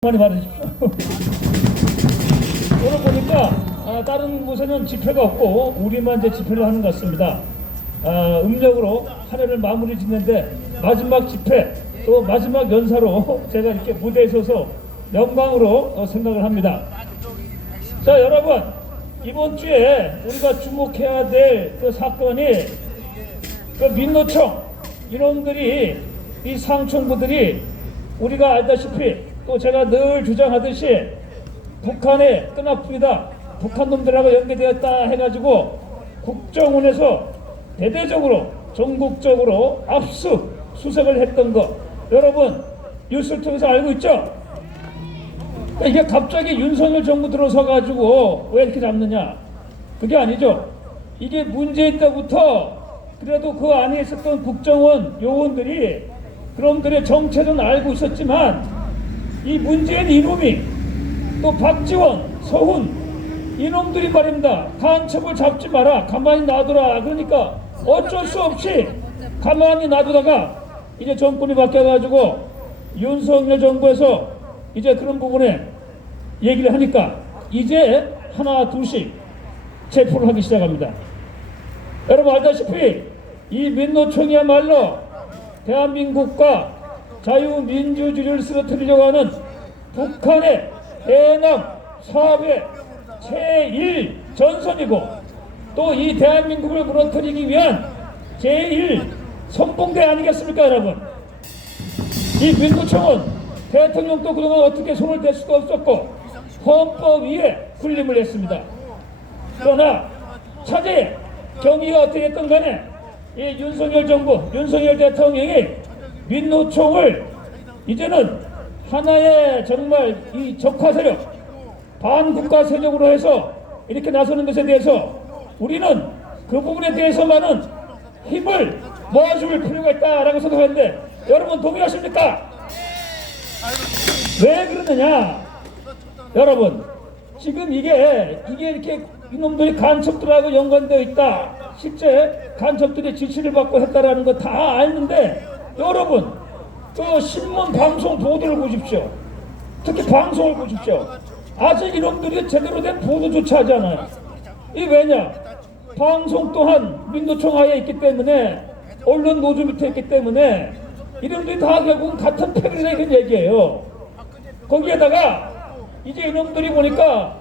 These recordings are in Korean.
많이 받으십시오. 오늘 보니까 다른 곳에는 집회가 없고 우리만 이제 집회를 하는 것 같습니다. 음력으로 한 해를 마무리 짓는데 마지막 집회 또 마지막 연사로 제가 이렇게 무대에 서서 영광으로 생각을 합니다. 자, 여러분, 이번 주에 우리가 주목해야 될 그 사건이 그 민노총 이놈들이, 이 상층부들이 우리가 알다시피 또 제가 늘 주장하듯이 북한의 끈앞입니다. 북한 놈들하고 연계되었다 해가지고 국정원에서 대대적으로 전국적으로 압수수색을 했던 거 여러분 뉴스를 통해서 알고 있죠? 이게 갑자기 윤석열 정부 들어서 가지고 왜 이렇게 잡느냐? 그게 아니죠. 이게 문재인 때부터 그래도 그 안에 있었던 국정원 요원들이 그놈들의 정체는 알고 있었지만 이 문재인 이놈이 또 박지원, 서훈 이놈들이 말입니다. 간첩을 잡지 마라, 가만히 놔두라. 그러니까 어쩔 수 없이 가만히 놔두다가 이제 정권이 바뀌어가지고 윤석열 정부에서 이제 그런 부분에 얘기를 하니까 이제 하나 둘씩 체포를 하기 시작합니다. 여러분 알다시피 이 민노총이야말로 대한민국과 자유민주주의를 쓰러뜨리려고 하는 북한의 대남 사업의 제1전선이고 또 이 대한민국을 무너뜨리기 위한 제1선봉대 아니겠습니까 여러분? 이 민노총은 대통령도 그동안 어떻게 손을 댈 수가 없었고 헌법 위에 군림을 했습니다. 그러나 차제에 경위가 어떻게 됐든 간에 이 윤석열 정부, 윤석열 대통령이 민노총을 이제는 하나의 정말 이 적화 세력, 반국가 세력으로 해서 이렇게 나서는 것에 대해서 우리는 그 부분에 대해서만은 힘을 모아줄 필요가 있다라고 생각하는데 여러분 동의하십니까? 왜 그러느냐? 여러분 지금 이게 이렇게 이놈들이 간첩들하고 연관되어 있다. 실제 간첩들이 지시를 받고 했다라는 거 다 아는데 여러분 그 신문 방송 보도를 보십시오. 특히 방송을 보십시오. 아직 이놈들이 제대로 된 보도조차 하지 않아요. 이 왜냐? 방송 또한 민노총 하에 있기 때문에 언론 노조 밑에 있기 때문에 이놈들이 다 결국은 같은 패를 내는 얘기예요. 거기에다가 이제 이놈들이 보니까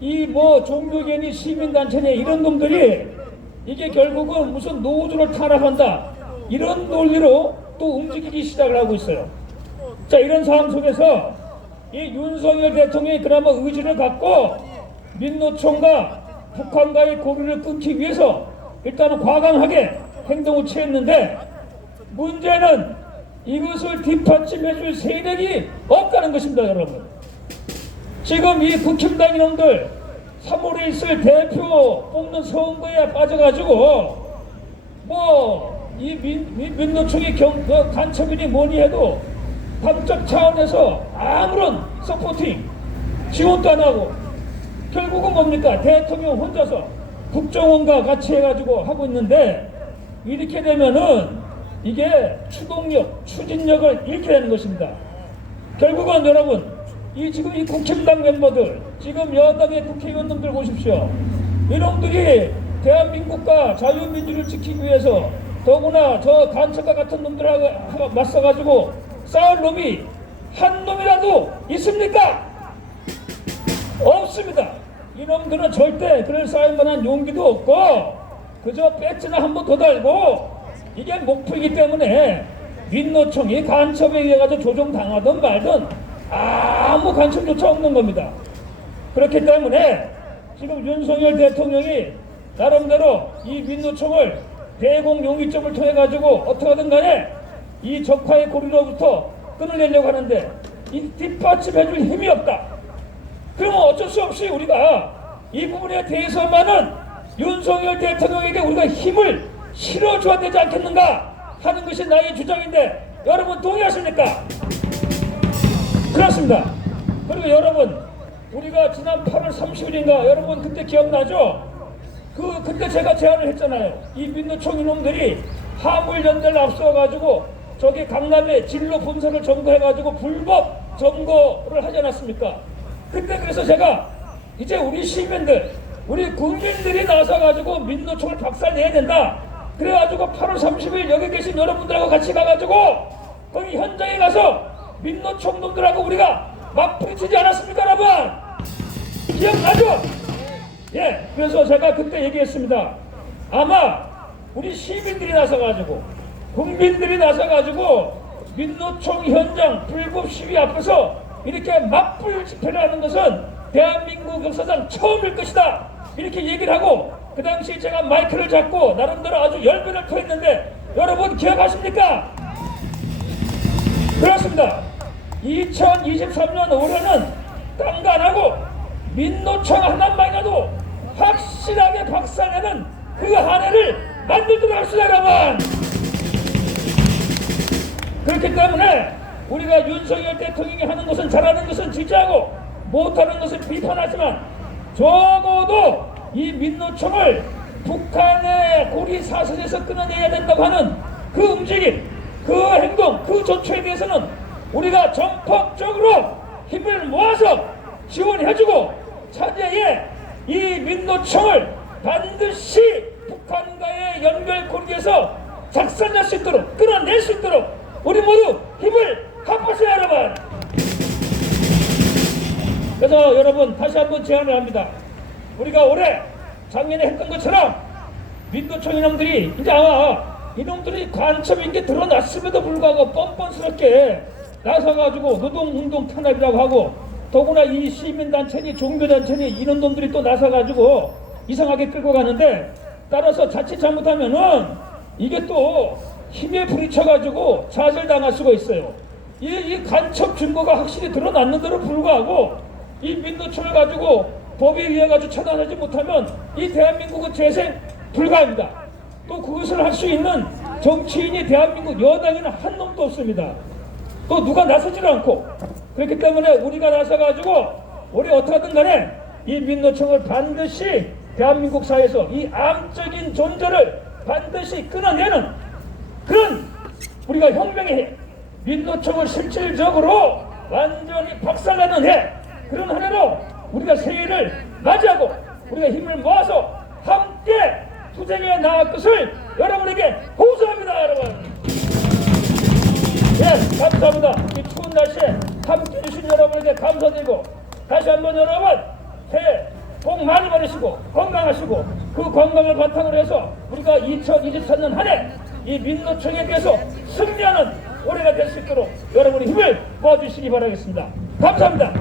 이 뭐 종교계니 시민단체니 이런 놈들이 이게 결국은 무슨 노조를 탄압한다 이런 논리로 또 움직이기 시작을 하고 있어요. 자, 이런 상황 속에서 이 윤석열 대통령이 그나마 의지를 갖고 민노총과 북한과의 고리를 끊기 위해서 일단은 과감하게 행동을 취했는데 문제는 이것을 뒷받침해줄 세력이 없다는 것입니다. 여러분 지금 이 국힘당 이놈들 3월에 있을 대표 뽑는 선거에 빠져가지고 뭐 이 민노총이 간첩이니 뭐니 해도 당적 차원에서 아무런 서포팅 지원도 안 하고 결국은 뭡니까? 대통령 혼자서 국정원과 같이 해가지고 하고 있는데 이렇게 되면은 이게 추동력, 추진력을 잃게 되는 것입니다. 결국은 여러분 이 지금 이 국힘당 멤버들 지금 여당의 국회의원님들 보십시오. 이놈들이 대한민국과 자유민주를 지키기 위해서 더구나 저 간첩과 같은 놈들하고 맞서가지고 싸울 놈이 한 놈이라도 있습니까? 없습니다. 이놈들은 절대 그럴 싸울 만한 용기도 없고 그저 배지나 한 번 더 달고 이게 목표이기 때문에 민노총이 간첩에 의해 가지고 조종당하든 말든 아무 간첩조차 없는 겁니다. 그렇기 때문에 지금 윤석열 대통령이 나름대로 이 민노총을 대공용의점을 통해 가지고 어떻게든 간에 이 적화의 고리로부터 끊어내려고 하는데 이 뒷받침해줄 힘이 없다. 그러면 어쩔 수 없이 우리가 이 부분에 대해서만은 윤석열 대통령에게 우리가 힘을 실어줘야 되지 않겠는가 하는 것이 나의 주장인데 여러분 동의하십니까? 그렇습니다. 그리고 여러분 우리가 지난 8월 30일인가 여러분 그때 기억나죠? 그때 제가 제안을 했잖아요. 이 민노총 이놈들이 화물연대를 앞서가지고 저기 강남에 진로 본사를 점거해가지고 불법 점거를 하지 않았습니까? 그때 그래서 제가 이제 우리 시민들, 우리 국민들이 나서가지고 민노총을 박살내야 된다. 그래가지고 8월 30일 여기 계신 여러분들하고 같이 가가지고 거기 현장에 가서 민노총 놈들하고 우리가 맞부딪히지 않았습니까, 여러분? 기억나죠? 예, 그래서 제가 그때 얘기했습니다. 아마 우리 시민들이 나서가지고 국민들이 나서가지고 민노총 현장 불법 시위 앞에서 이렇게 맞불 집회를 하는 것은 대한민국 역사상 처음일 것이다, 이렇게 얘기를 하고 그 당시 제가 마이크를 잡고 나름대로 아주 열변을 토했는데 여러분 기억하십니까? 그렇습니다. 2023년 올해는 딴간하고 민노총 하나만이라도 확실하게 박살내는 그 한 해를 만들도록 합시다, 여러분. 그렇기 때문에 우리가 윤석열 대통령이 하는 것은 잘하는 것은 지지하고 못하는 것은 비판하지만 적어도 이 민노총을 북한의 고리 사슬에서 끊어내야 된다고 하는 그 움직임, 그 행동, 그 조처에 대해서는 우리가 전폭적으로 힘을 모아서 지원해주고 차제에 이 민노총을 반드시 북한과의 연결고리에서 작살낼 수 있도록, 끌어낼 수 있도록 우리 모두 힘을 합하세요, 여러분. 그래서 여러분 다시 한번 제안을 합니다. 우리가 올해 작년에 했던 것처럼 민노총 이놈들이 이제 아마 이놈들이 간첩인 게 드러났음에도 불구하고 뻔뻔스럽게 나서가지고 노동운동 탄압이라고 하고 더구나 이 시민단체니 종교단체니 이런 놈들이 또 나서가지고 이상하게 끌고 가는데 따라서 자칫 잘못하면은 이게 또 힘에 부딪혀가지고 좌절당할 수가 있어요. 이 간첩 증거가 확실히 드러났는데도 불구하고 이 민노총을 가지고 법에 의해 가지고 처단하지 못하면 이 대한민국은 재생 불가합니다. 또 그것을 할 수 있는 정치인이 대한민국 여당에는 한 놈도 없습니다. 또 누가 나서지를 않고 그렇기 때문에 우리가 나서가지고 우리 어떻게든 간에 이 민노총을 반드시 대한민국 사회에서 이 암적인 존재를 반드시 끊어내는 그런 우리가 혁명의 해, 민노총을 실질적으로 완전히 박살내는 해, 그런 한 해로 우리가 새해를 맞이하고 우리가 힘을 모아서 함께 투쟁에 나갈 것을 여러분에게 호소합니다, 여러분. 네, 감사합니다. 이 추운 날씨에 함께 해주신 여러분에게 감사드리고 다시 한번 여러분 새해 복 많이 받으시고 건강하시고 그 건강을 바탕으로 해서 우리가 2023년 한 해 이 민노총에 대해서 승리하는 올해가 될 수 있도록 여러분의 힘을 모아주시기 바라겠습니다. 감사합니다.